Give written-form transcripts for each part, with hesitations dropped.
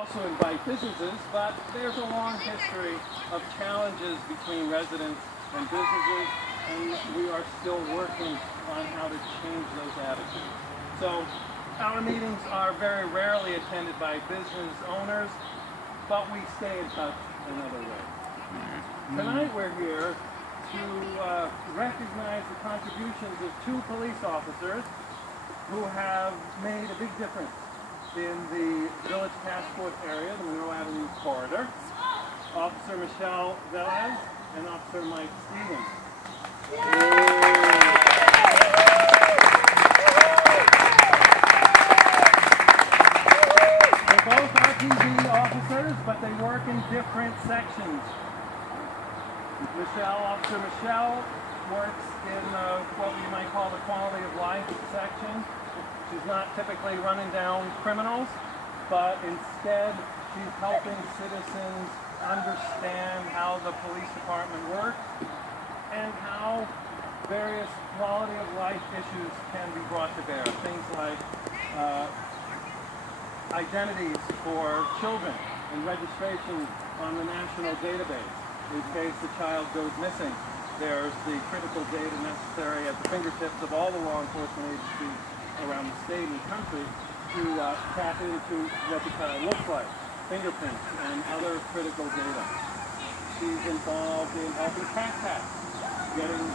also invite businesses, but there's a long history of challenges between residents and businesses, and we are still working on how to change those attitudes. So our meetings are very rarely attended by business owners, but we stay in touch another way. Tonight we're here to recognize the contributions of two police officers who have made a big difference in the Village Task Force area, the Monroe Avenue corridor. Officer Michelle Velez and Officer Mike Stevens. They're both RPD officers, but they work in different sections. Officer Michelle works in what we might call the quality of life section. She's not typically running down criminals, but instead she's helping citizens understand how the police department works and how various quality of life issues can be brought to bear. Things like identities for children and registration on the national database. In case the child goes missing, there's the critical data necessary at the fingertips of all the law enforcement agencies around the state and country to tap into what the child looks like, fingerprints, and other critical data. She's involved in helping TAC, getting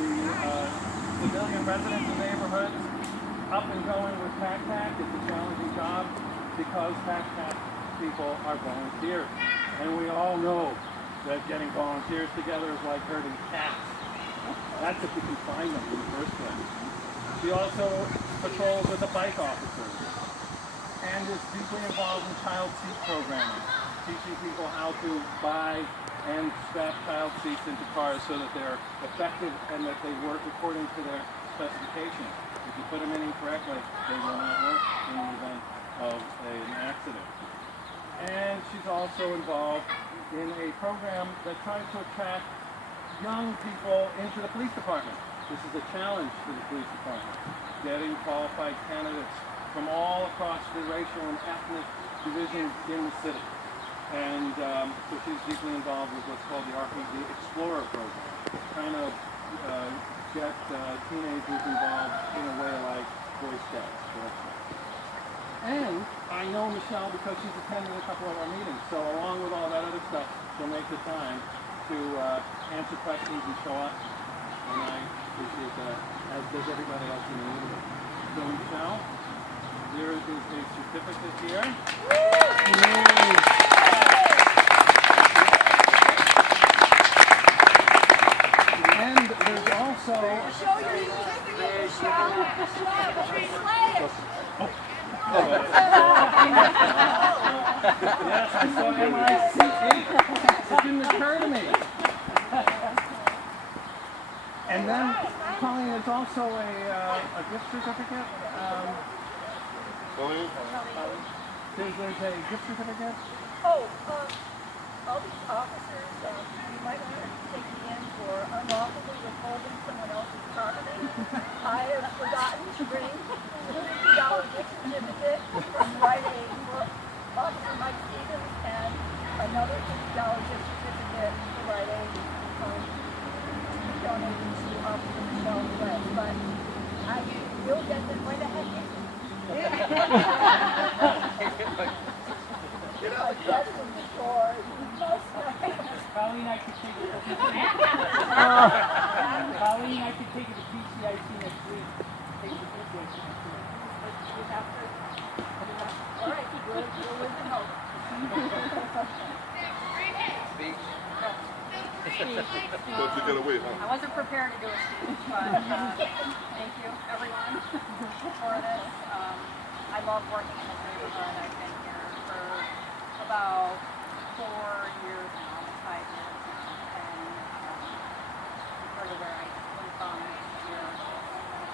the civilian residents of neighborhoods up and going with TAC. It's a challenging job because TAC people are volunteers. And we all know that getting volunteers together is like herding cats. That's if you can find them in the first place. She also patrols with the bike officers and is deeply involved in child seat programming, teaching people how to buy and strap child seats into cars so that they're effective and that they work according to their specifications. If you put them in incorrectly, they will not work in the event of an accident. And she's also involved in a program that tries to attract young people into the police department. This is a challenge for the police department, getting qualified candidates from all across the racial and ethnic divisions in the city. And so she's deeply involved with what's called the RPD Explorer program, trying to get teenagers involved in a way like Boy Scouts, for instance. And I know Michelle because she's attended a couple of our meetings, so along with all that other stuff, she'll make the time to answer questions and show up, and I appreciate that, as does everybody else in the neighborhood. So Michelle, there is a certificate here. And there's also... Show your certificate, Michelle. Yes, I saw MIC8. It didn't occur to me. And then, Colleen, there's also a gift certificate. There's a gift certificate. Oh, all these officers, you might want to take me in for unlawfully withholding someone else's property. I have forgotten to bring a $50 gift certificate from Rite Aid for Officer Mike Stevens and another $50 gift certificate for Rite Aid donated to Officer Michelle Velez. But I will get them right ahead. Just from the shore. Colleen, I could take it to Colleen, I could take it to PCIC next week. Take it to PCIC next week. All right, we'll live in hope. Speech? But you gotta wait, huh? I wasn't prepared to do a speech, but thank you, everyone, for this. I love working in this neighborhood. I've been here for about 4 years now, almost 5 years now, and part of where I came from here,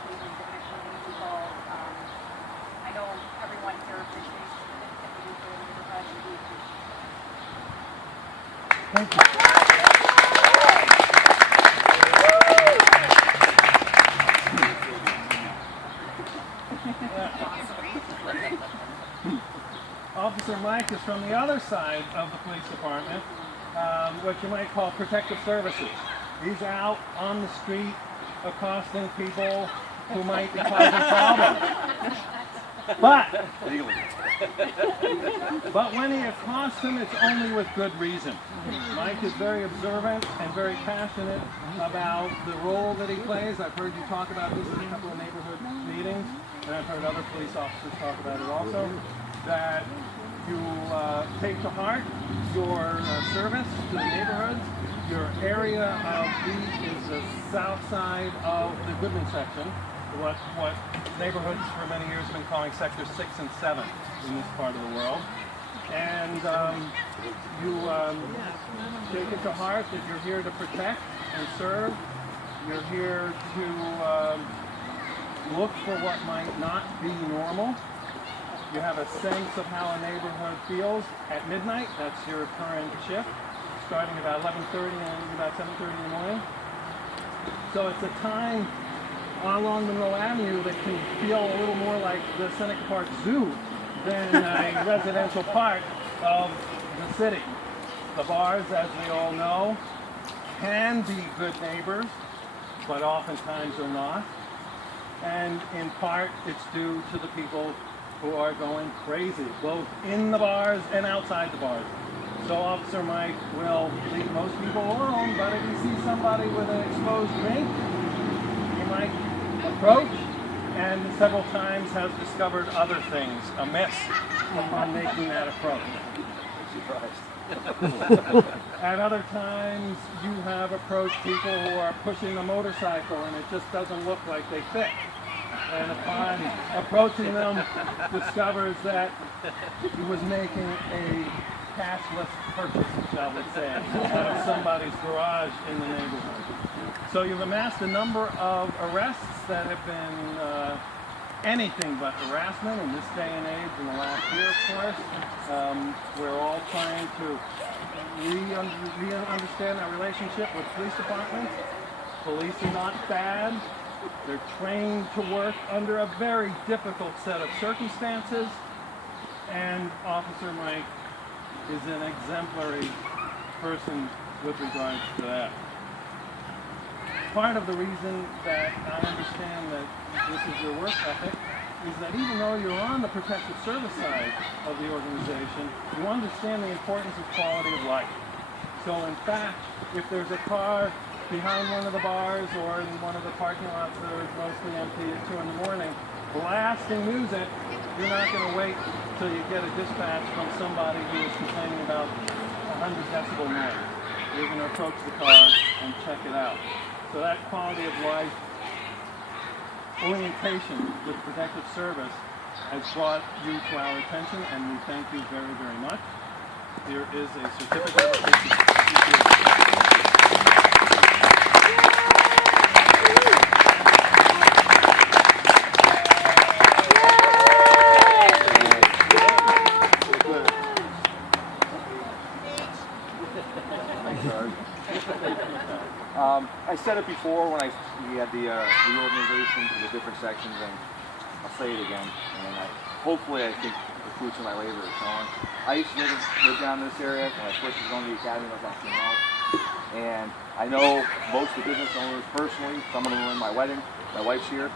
meeting different people. I know everyone here appreciates the significant we do for the neighborhood, and we appreciate it. Thank you. Officer Mike Mike is from the other side of the police department, what you might call protective services. He's out on the street accosting people who might be causing problems. But when he accosts them, it's only with good reason. Mike is very observant and very passionate about the role that he plays. I've heard you talk about this in a couple of neighborhood meetings, and I've heard other police officers talk about it also, that you take to heart your service to the neighborhoods. Your area of beat is the south side of the Goodman section, what neighborhoods for many years have been calling sectors 6 and 7 in this part of the world. And you take it to heart that you're here to protect and serve. You're here to look for what might not be normal. You have a sense of how a neighborhood feels at midnight. That's your current shift, starting about 11:30 and about 7:30 in the morning. So it's a time along Monroe Avenue that can feel a little more like the Seneca Park Zoo than a residential part of the city. The bars, as we all know, can be good neighbors, but oftentimes are not. And in part, it's due to the people who are going crazy, both in the bars and outside the bars. So Officer Mike will leave most people alone, but if you see somebody with an exposed drink, you might approach, and several times has discovered other things amiss upon making that approach. At other times, you have approached people who are pushing a motorcycle and it just doesn't look like they fit. And upon approaching them, discovers that he was making a cashless purchase, shall we say, out of somebody's garage in the neighborhood. So you've amassed a number of arrests that have been anything but harassment in this day and age in the last year, of course. We're all trying to re-understand our relationship with police departments. Police are not bad. They're trained to work under a very difficult set of circumstances. And Officer Mike is an exemplary person with regards to that. Part of the reason that I understand that this is your work ethic is that even though you're on the protective service side of the organization, you understand the importance of quality of life. So in fact, if there's a car behind one of the bars or in one of the parking lots that are mostly empty at 2 in the morning, blasting music, you're not going to wait till you get a dispatch from somebody who is complaining about 100 decibel noise. You're going to approach the car and check it out. So that quality of life orientation with protective service has brought you to our attention, and we thank you very, very much. Here is a certificate of appreciation. I said it before when we had the reorganization to the different sections, and I'll say it again. And hopefully, I think the fruits of my labor is showing. I used to live down in this area when I first was going to the academy. I was actually out, and I know most of the business owners personally. Some of them were in my wedding. My wife's here,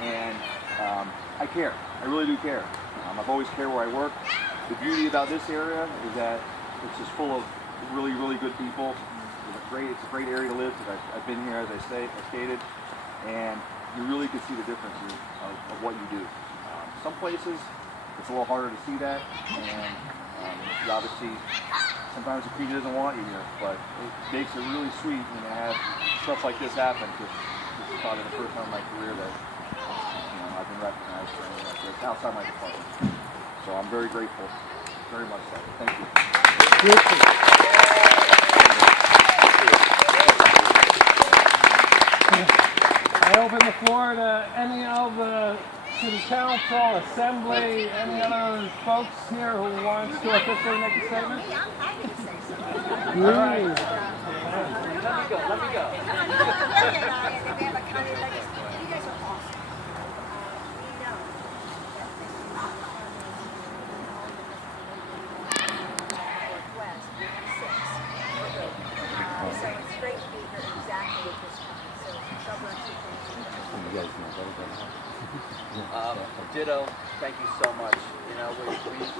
and I care. I really do care. I've always cared where I work. The beauty about this area is that it's just full of really, really good people. It's a great area to live because I've been here, as I stated, and you really can see the differences of what you do. Some places, it's a little harder to see that, and you obviously, sometimes the community doesn't want you here, but it makes it really sweet when you have stuff like this happen, because this is probably the first time in my career that I've been recognized for anything like this, outside my department. So I'm very grateful, very much so. Thank you. I open the floor to any of the city council, assembly, any other folks here who wants to officially make a statement. All right. Let me go. Ditto, thank you so much. You know,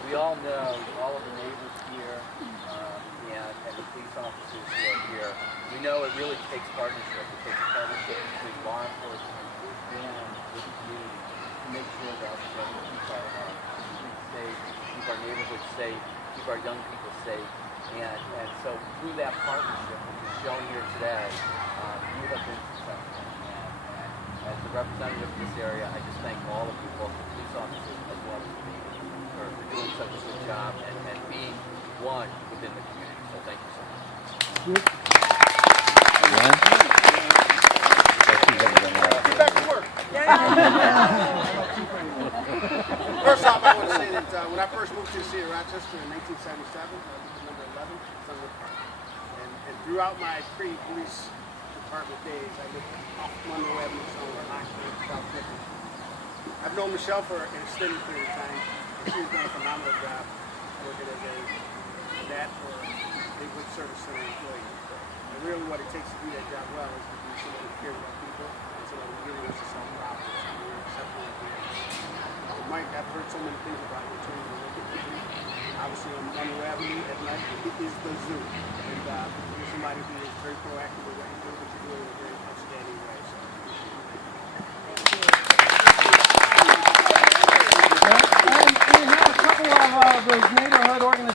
we all know, all of the neighbors here, and the police officers who are here, we know it really takes partnership. It takes a partnership between law enforcement and the community to make sure that we keep our streets safe, keep our neighborhoods safe, keep our young people safe. And so through that partnership, which is shown here today, you have been successful. And as the representative of this area, I just thank all of you, both the police officers as well as me, for doing such a good job and being one within the community. So thank you so much. Get back to work. First off, I want to say that when I first moved to the city of Rochester in 1977, I was number 11, Sunwood Park. And throughout my pre-police department days, I lived off MONROE Avenue, somewhere, Oxford, South Clifton. I've known Michelle for an extended period of time, and she's done a phenomenal job working as a that for a neighborhood service center employee. And really what it takes to do that job well is to be someone who cares about people and someone who really wants to solve problems. And we're exceptional at that. Mike, I've heard so many things about you in terms of what you do. Obviously on MONROE Avenue at night, it is the zoo. And you're somebody who is very proactive with what you do, but you're doing it in a very outstanding way. So And we have a couple of those native